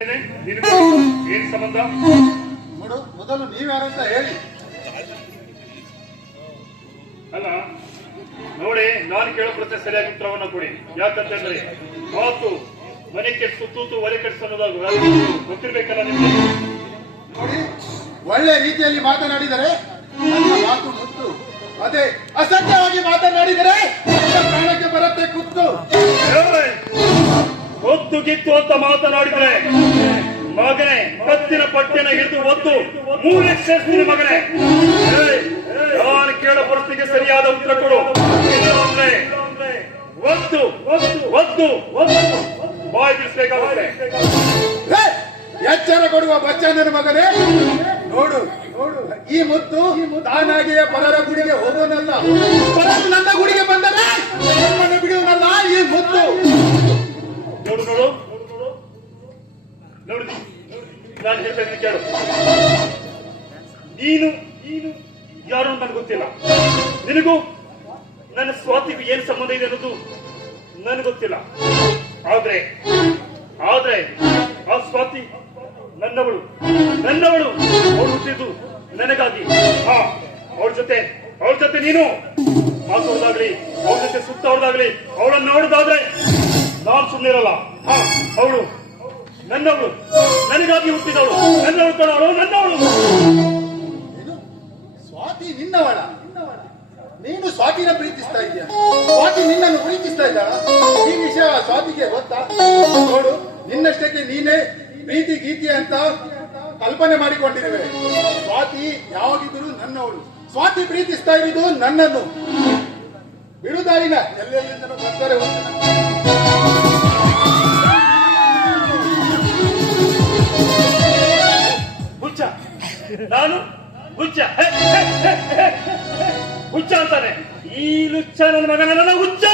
ಏನ್ ಸಂಬಂಧ? ಮೊದಲು ನೀವ್ಯಾರಂತ ಹೇಳಿ. ಅಲ್ಲ ನೋಡಿ, ನಾನು ಕೇಳೋ ಪ್ರಶ್ನೆ ಸರಿಯಾಗಿ ಉತ್ತರವನ್ನ ಕೊಡಿ. ಯಾಕಂತಂದ್ರೆ ಮಾತು ಮನೆ ಕೆಡಿಸು, ತೂತು ಒಲೆ ಕೆಡಿಸು ಅನ್ನೋದಾಗ ಗೊತ್ತಿರ್ಬೇಕಲ್ಲ ನಿಮ್ಗೆ. ನೋಡಿ, ಒಳ್ಳೆ ರೀತಿಯಲ್ಲಿ ಮಾತನಾಡಿದರೆ ನನ್ನ ಮಾತು ಮುತ್ತು, ಅದೇ ಅಸತ್ಯವಾಗಿ ಮಾತನಾಡಿದರೆ ಪ್ರಾಣಕ್ಕೆ ಬರುತ್ತೆ ಕುತ್ತು. ಒತ್ತು ಗಿತ್ತು ಅಂತ ಮಾತನಾಡಿದ್ರೆ ಮಗನೇ ಕತ್ತಿನ ಪಟ್ಟಿನ ಹಿಡಿದು ಒತ್ತು ಮೂಲೆ ಸೇರ್ತೀನಿ ಮಗನೇ. ನಾನು ಕೇಳೋ ಪ್ರಶ್ನೆಗೆ ಸರಿಯಾದ ಉತ್ತರ ಕೊಡು. ಒತ್ತು ಒತ್ತು ಒತ್ತು ಬಾಯ್ ಬಿಡಿಸ್ಬೇಕಾಗುತ್ತೆ. ಎಚ್ಚರ ಕೊಡುವ ಬಚ್ಚನ ಮಗನೇ, ನೋಡು ನೋಡು, ಈ ಮುತ್ತು ತಾನಾಗಿಯೇ ಪರರ ಗುಡಿಗೆ ಹೋಗೋನಲ್ಲ, ಪರರು ನನ್ನ ಗುಡಿಗೆ ಬಂದರೆ ನಮ್ಮನ್ನು ಬಿಡುವನಲ್ಲ ಈ ಮುತ್ತು. ನೋಡು ನೋಡು ನೋಡು, ನಾನು ಹೇಳ್ತಾ ಕೇಳು. ನೀನು ನೀನು ಯಾರು ಅಂತ ನನಗೆ ಗೊತ್ತಿಲ್ಲ. ನಿನಗೂ ನನ್ನ ಸ್ವಾತಿಗೂ ಏನ್ ಸಂಬಂಧ ಇದೆ ಅನ್ನೋದು ನನಗೆ ಗೊತ್ತಿಲ್ಲ. ಆದ್ರೆ ಆದ್ರೆ ಆ ಸ್ವಾತಿ ನನ್ನವಳು, ನನ್ನವಳು. ಅವಳು ಹುಟ್ಟಿದ್ದು ನನಗಾಗಿ. ಅವಳ ಜೊತೆ ನೀನು ಮಾತಾಡೋದಾಗ್ಲಿ, ಅವಳ ಜೊತೆ ಸುತ್ತೋದಾಗ್ಲಿ, ಅವಳನ್ನು ನೋಡೋದಾದ್ರೆ ನಾನು ಸುಮ್ಮನಿರಲ್ಲ. ಅವಳು ನನ್ನವಳು, ನನಗಾಗಿ ಹುಟ್ಟಿದವಳು, ನನ್ನವಳು ಕಣವಳು, ನನ್ನವಳು. ಸ್ವಾತಿ ನಿನ್ನವಳ? ನೀನು ಸ್ವಾತಿನ ಪ್ರೀತಿಸ್ತಾ ಇದೆಯಾ? ಸ್ವಾತಿ ನಿನ್ನನ್ನು ಪ್ರೀತಿಸ್ತಾ ಇದ್ದಾಳ? ಈ ವಿಷಯ ಸ್ವಾತಿಗೆ ಗೊತ್ತಾ? ನೋಡು, ನಿನ್ನಷ್ಟಕ್ಕೆ ನೀನೇ ಪ್ರೀತಿ ಗೀತಿ ಅಂತ ಕಲ್ಪನೆ ಮಾಡಿಕೊಂಡಿರುವೆ. ಸ್ವಾತಿ ಯಾವಾಗಿದ್ದರೂ ನನ್ನವಳು. ಸ್ವಾತಿ ಪ್ರೀತಿಸ್ತಾ ಇರುವುದು ನನ್ನನ್ನು. ಬಿಡುದಾರಿನ ಎಲ್ಲೆಲ್ಲಿಂದನೂ ಬರ್ತಾರೆ. ಹುಚ್ಚ ನಾನು? ಹುಚ್ಚ ಹುಚ್ಚ ಅಂತಾನೆ ಈ ಲುಚ್ಚ ನನ್ನ ಮಗನ ಹುಚ್ಚ